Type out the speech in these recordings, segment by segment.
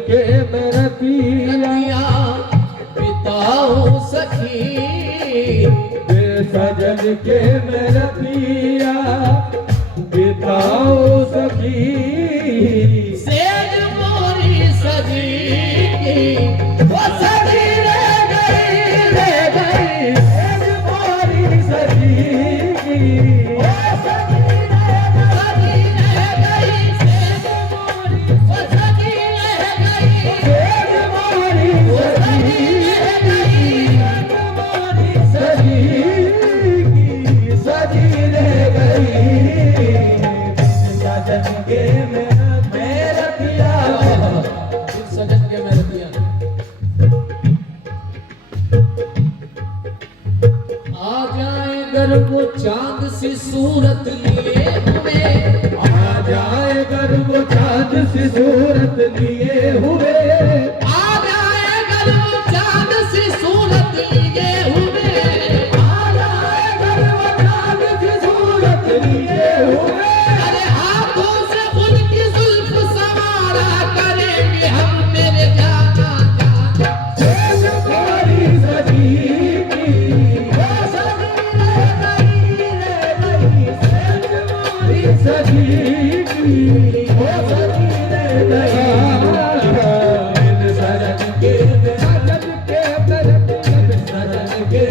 के मैं रतिया बिताऊं सखी, सजन के मैं रतिया बिताऊं सखी। सेज मोरी सजी की वो सजी रह गई, सेज मोरी सजी की वो सजी रह गई, सेज मोरी वो सजी रह गई, सेज मोरी वो सजी रह गई, सजी की सजी रह गई। सजन के मैं रतिया सजन के मैं रतिया। आ जाए घर वो चांद सी सूरत लिए हुए, आ जाए घर वो चांद सी सूरत लिए हुए, आ जाए घर वो चांद सी सूरत लिए हुए, आ जाए घर वो चांद सी सूरत लिए हुए। अरे हाथों से उनकी जुल्फ सवारा करेंगे हम मेरे जाना जाना। सेज मोरी सजी की वो सजी रह गई, सेज मोरी सजी की वो सजी रह गई। सजन के सजन के सजन के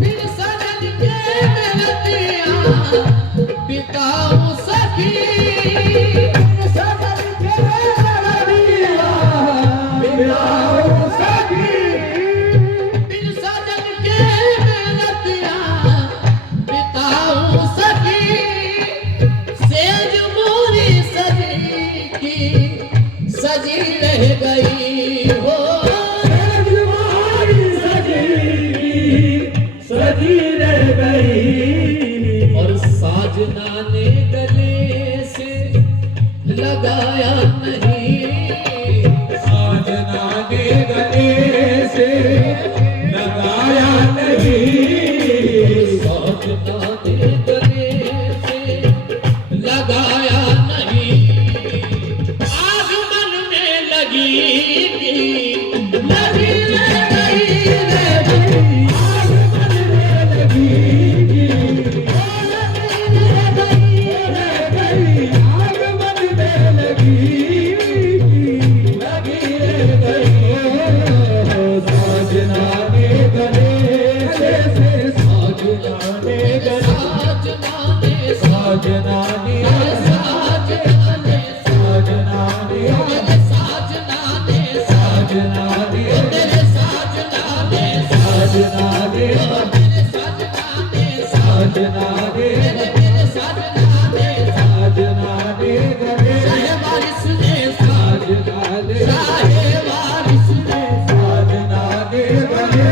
फिर सजन के मैं रतिया बिताऊं सखी, सजन के रतिया बिताऊं सखी। फिर सजन के मैं रतिया बिताऊं सखी। सेज मोरी सजी की सजी रह गई हो, सेज मोरी सजी की सजी रह गई। और साजना ने गले से लगाया नहीं, साजना ने गले से लगाया नहीं, साजना ने गले से लगाया नहीं। आग मन में लगी लगी रह गई, रह गई। आग मन में लगी रह गई, रह गई, आग मन में लगी लगी रह गई। साजना ने गले से साजना ने गले साजना ने साजना ने साजना ने साजना ने साजना ने साजना ने साजना ने साजना ने साजना ने साजना ने साजना ने गले साहेबारिश ने साजना ने साहेबारिश ने साजना ने गले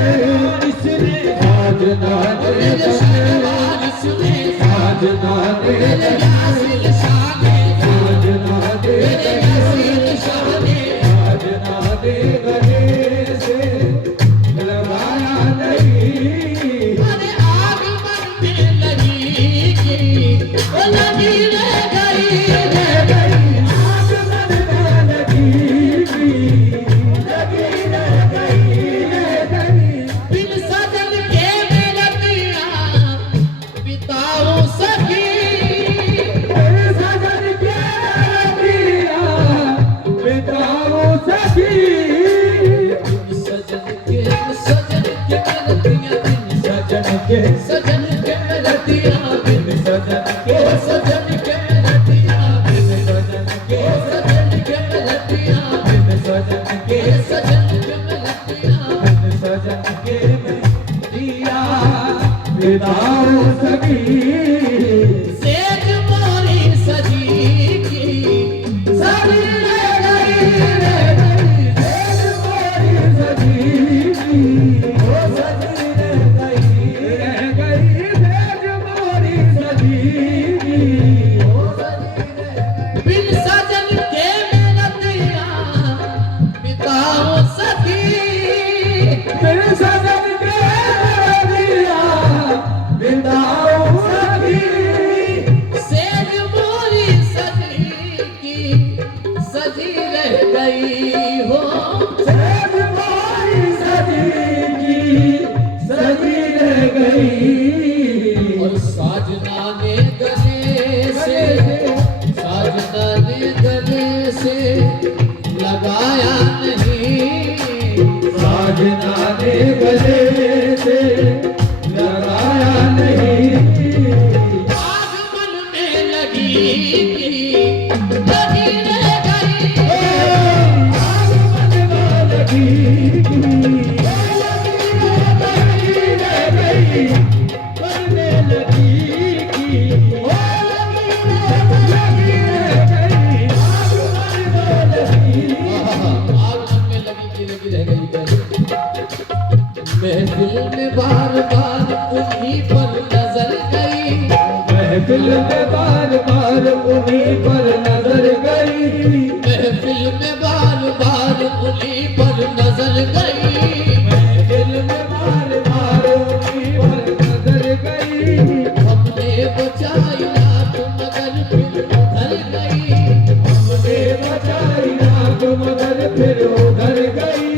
इसने साजना ने मेरे साहेबारिश ने साजना ने मेरे यासिर शाह ने साजना ने मेरे यासिर शाह ने साजना ने गले से लगाया नहीं। अरे आग मन में लगी वो लगी रह गई, रह गई। आग मन में लगी लगी रह गई। बिन सजन के मैं रतिया बिताऊं सखी, सजन के रतिया बिताऊं सखी। सजन के मैं रतिया, सजन के सजन के मैं रतिया, सजन के सजन के मैं रतिया, सजन के सजन के मैं रतिया, सजन के सजन के मैं रतिया। सजन के दिया बिताऊं सखी। सेज मोरी सजी की सजी रह गई, रह गई। सेज मोरी सजी की वो सजी रह गई सेज मोरी सजी की वो सजी रह गई। बिन सजन के मैं रतिया बिताऊं सखी, फिर सजन के दिया बिताऊं सखी। सेज मोरी सजी की सजी रह गई साजना ने गले से लगाया नहीं, साजना ने गले से लगाया नहीं। आग मन में लगी लगी रह गई, आग मन में लगी रह गई, बनने लगी की लगी रह गई, आग मन में लगी। आग मन में लगी कि लगी रह गई। महफिल में बार बार उन्हीं पर नजर गई, महफिल में बार बार उन्हीं पर नजर गई, महफिल में बार बार उन्हीं पर नजर गई। महफिल में बार बार उन्हीं पर नजर गई। हमने बचाई रात मगर फिर उधर गई, हमने बचाई रात मगर फिर उधर गई।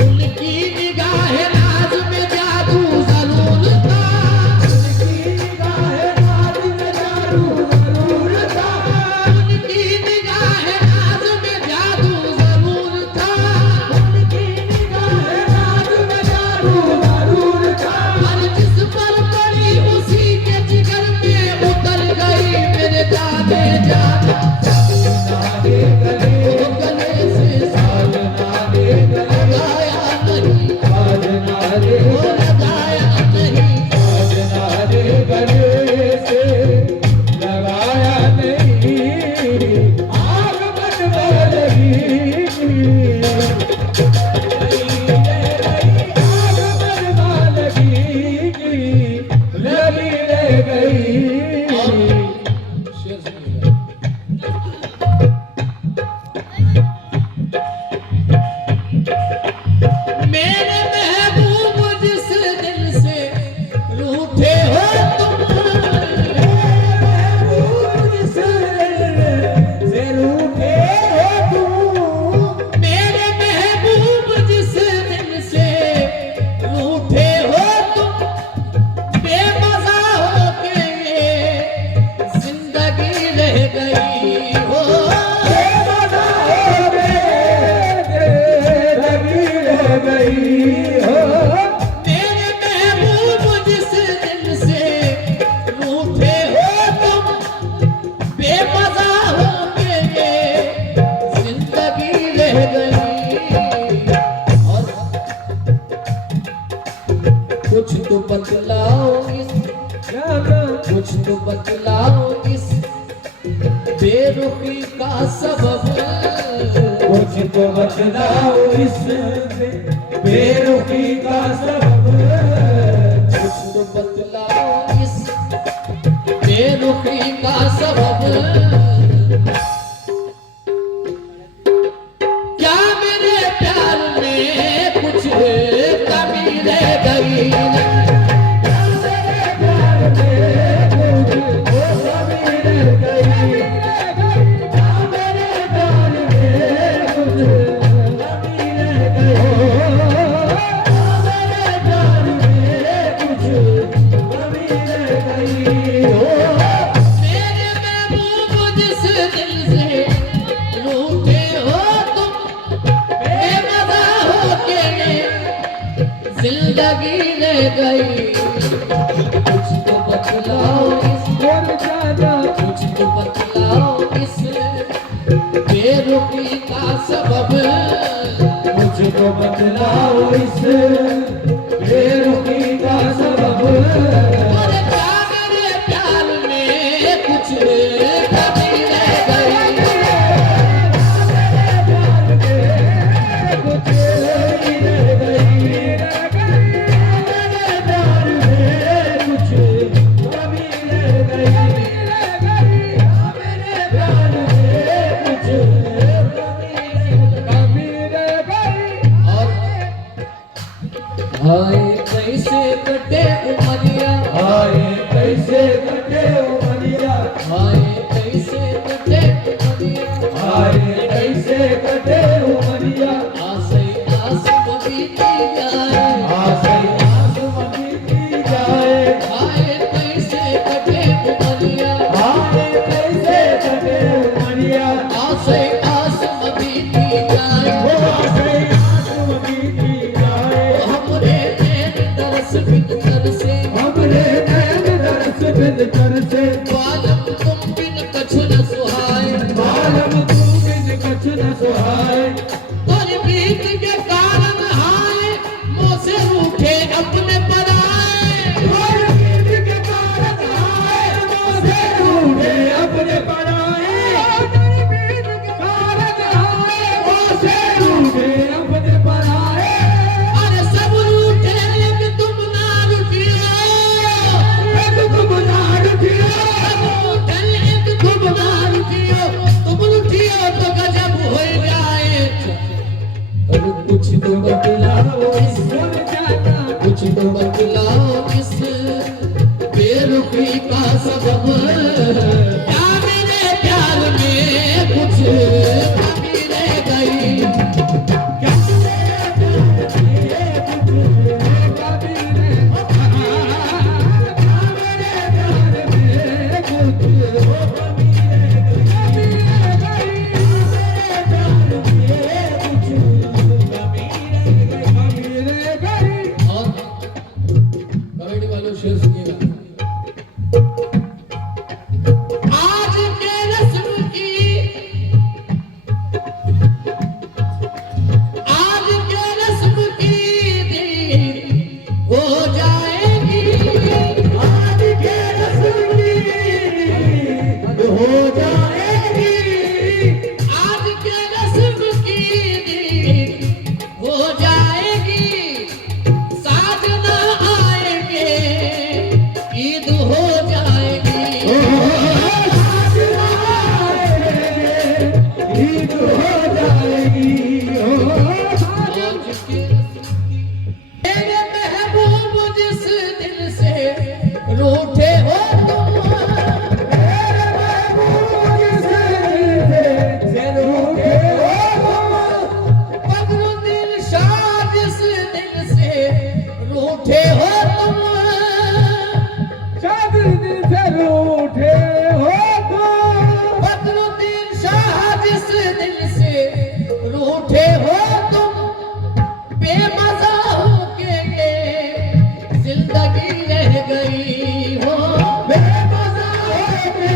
उनकी निगाह नाज में जादू जरूर था, उनकी निगाह नाज में जादू जरूर था, उनकी निगाह नाज में जादू जरूर था। उनकी निगाह नाज में जादू जरूर था। हर जिस पर पड़ी उसी के जिगर में उतर गई मेरे जाने जाना। नारे गले वो गले से नारे गले लगाया नहीं, आज नारे वो लगाया नहीं। आज नारे गले से लगाया नहीं, आग बनवा लगी। आग बनवा लगी, लगी रह गई। शेर सुनिएगा। मेरे महबूब जिस दिल से रूठे हो तुम, मेरे महबूब जिस दिल से रूठे हो तुम, बेमज़ा होके ये जिंदगी रह गई हो। मेरे महबूब जिस दिल से रूठे हो तुम, बेमज़ा होके ये जिंदगी रह गई। और कुछ तो बतलाओ कुछ तो बतलाओ इस बेरुखी का सबब, कुछ तो बतलाओ इस बेरुखी का सबब। कुछ तो बतलाओ इस बेरुखी का सबब। क्या मेरे प्यार में कुछ कमी रह गई? मेरे महबूब जिस दिल से रूठे हो तुम, बेमज़ा होके जिंदगी रह गई। कुछ तो बतलाओ इस, कुछ तो बतलाओ इस बेरुखी का सबब। मुझको बतलाओ इस बेरुखी का सबब। और क्या मेरे प्यार में कुछ कमी रह गई? कुछ रह गई, कुछ कमी रह गई, मेरे प्यार में कुछ कमी रह गई। और हाय कैसे कटे उमरिया, आए कैसे कटे उमरिया, हाय कैसे कटे उमरिया। आए कैसे कटे उमरिया। आसे आस बीती जाए, आसे आसमां की जाए, हाय कैसे कटे उमरिया। आए कैसे कटे उमरिया। तो बतलाओ इस बेरुखी का सबब, क्या मेरे प्यार में कुछ कमी रह गई, क्या मेरे प्यार में कुछ कमी रह कमेटी वालों शेर सुनिएगा। आज के रस्म की, आज के रस्म की दी हो जाएगी, आज के रस्म की हो जाएगी, आज के रस्म की दी हो जाएगी, साजना आएंगे ईद हो जाएगी, ईद हो जाएगी। आज के रस्म की मेरे महबूब जिस दिल से रूठे हो तुम, मेरे महबूब से रूठे हो बदरुद्दीन शाह जिस दिल से रूठे हो तुम, शाद दिल से रूठे हो तुम, बदरुद्दीन शाह जिस दिल से रूठे हो तुम, बेमज़ा होके ये जिंदगी रह गई हो, बेमज़ा होके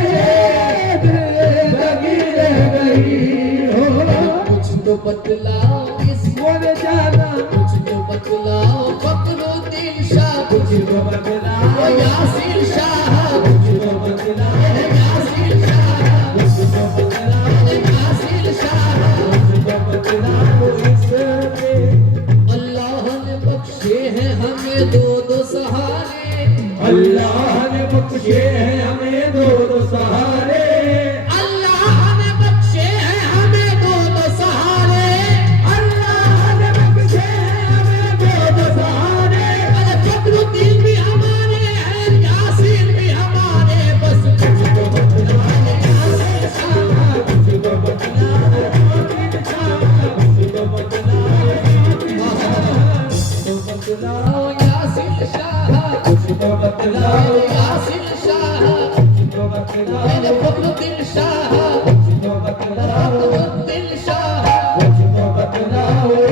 जिंदगी रह गई हो। कुछ तो बतलाओ इस, मोर जाना कुछ तो बतलाओ फखरुद्दीन शाह, कुछ तो बदला, ओ यासीर शाह, कुछ तो बदला, यासीर शाह, कुछ तो बदला, यासीर शाह। कुछ तो बदला इसमें। अल्लाह ने बख्शे हैं हमें दो दो सहारे, अल्लाह ने बख्शे हैं हमें दो दो सहारे, अल्लाह ने बख्शे हैं हमें दो दो सहारे, अल्लाह ने बख्शे हैं हमें दो दो सहारे। अरे फखरुद्दीन भी हमारे हैं, यासीर भी हमारे, बस कुछ तो बदला, यासीर शाह, कुछ तो बदला, यासीर शाह, कुछ तो बदला, कुछ तो बदला, ओ यासीर शाह, कुछ तो बदला, ओ यासीर शाह, कुछ तो बदला, अरे फखरुद्दीन शाह, कुछ तो बदला, फखरुद्दीन शाह। कुछ तो बदला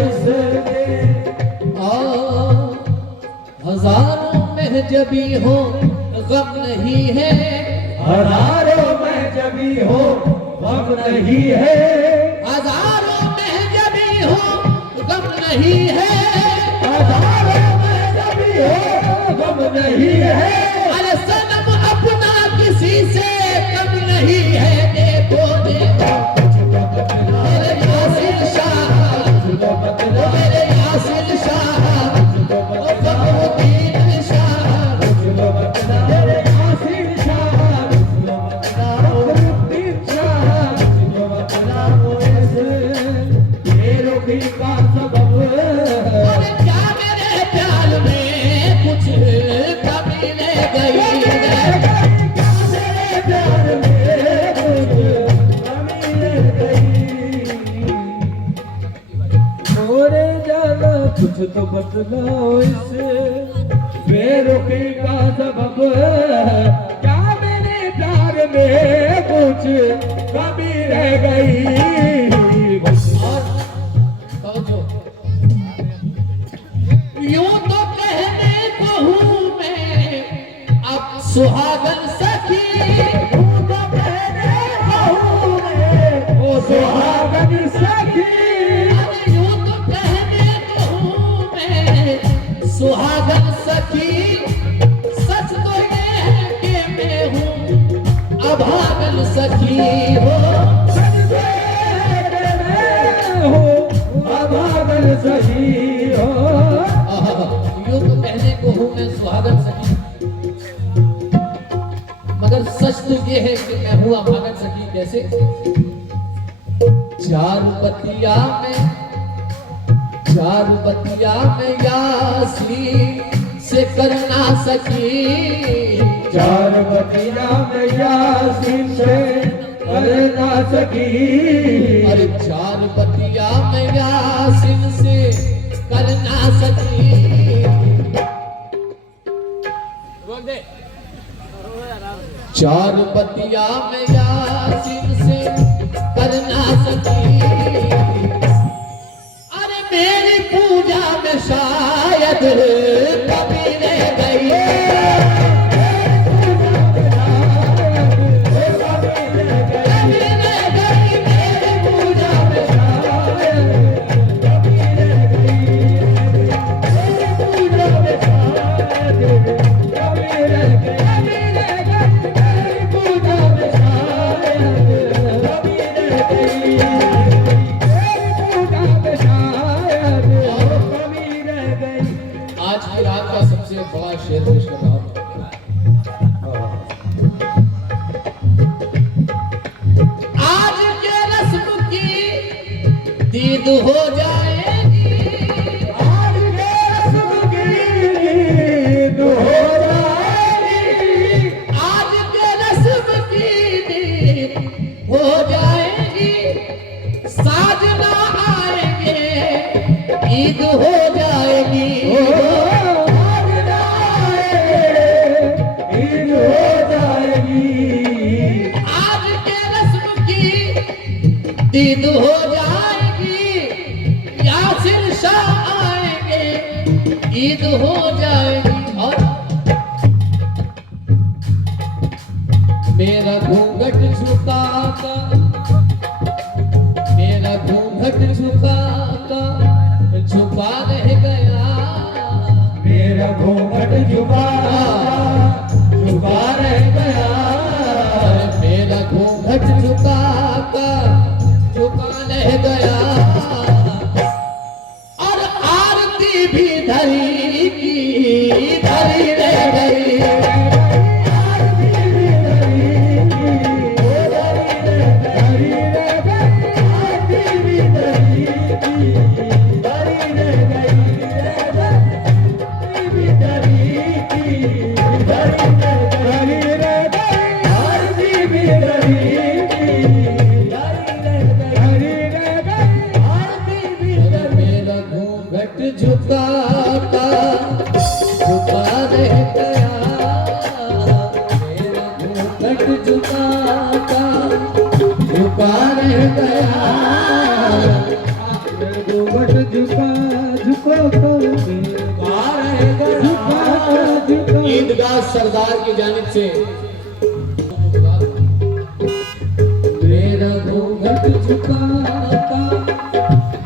इसमें। हजारों में जबी हो गम नहीं है, हजारों में जबी हो गम नहीं है, हजारों में जबी हो गम नहीं है, हजारों में जबी हो गम नहीं है। अरे सनम अपना किसी से कम नहीं है, देखो देखो कुछ तो बदला, मेरे यासीर शाह, कुछ तो बदला, मेरे यासीर शाह, कुछ तो ओ बदला, फखरुद्दीन शाह। कुछ तो बदला, यासीर शाह, कुछ तो बदला, फखरुद्दीन शाह, कुछ तो बदला ऐसे। ये रोटी का सबब, अरे क्या मेरे प्यार में कुछ कमी रह गई है, क्या मेरे प्यार में कुछ कमी रह गई। मोरे जाना कुछ तो बदलाओ इसे, बेरुखी का सबब, क्या मेरे प्यार में कुछ कमी रह गई। और समझो यूं तो कहने को हूँ मैं अब सुहागन सखी, तू तो कहने को हूँ मैं, ओ सुहागन सखी। अरे यूं तो कहने को हूँ मैं सुहागन सखी, सच तो ये है कि मैं हूँ अभागन सखी हो, अभागन सही हो। यूं तो कहने को हूँ मैं सुहागन सखी, मगर सच तो ये है कि मैं हूँ अभागन सखी। कैसे? चार बतिया में यासी से कर ना सकी। चार बतिया में यासीन से कर ना सकी। अरे चार बतिया में यासीन से कर ना सकी। चार बतिया में यासीन से कर ना सकी। अरे मेरी पूजा में शायद कमी रह गई। आज की रात का सबसे बड़ा शेर पेश कर रहा हूं। आज के रस्म की दीद हो जाएगी। आज के रस्म की दीद हो जाएगी। आज के रस्म की दीद हो जाएगी। साजना आएंगे ईद हो जाएगी। ईद हो जाएगी। यासिर शाह आएंगे ईद हो जाएगी। और मेरा घूंघट झुकाता, मेरा घूंघट झुकाता झुका रह गया। मेरा घूंघट झुका रह गया। मेरा घूंघट झुकाता झुका रह गया। और आरती भी धरी की धरी रह गई। आरती भी धरी की धरी रह गई। आरती भी धरी की धरी रह गई। आरती भी धरी की धरी रह गई। आरती भी धरी की मेरा घूंघट झुकाता झुका रह गया। मेरा घूंघट झुकाता झुका रह गया। घूंघट झुका रह गया। ईदगाह सरदार की जानिब से मेरा घूंघट झुकाता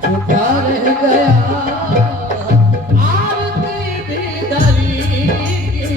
झुका रह गया। आरती भी धरी की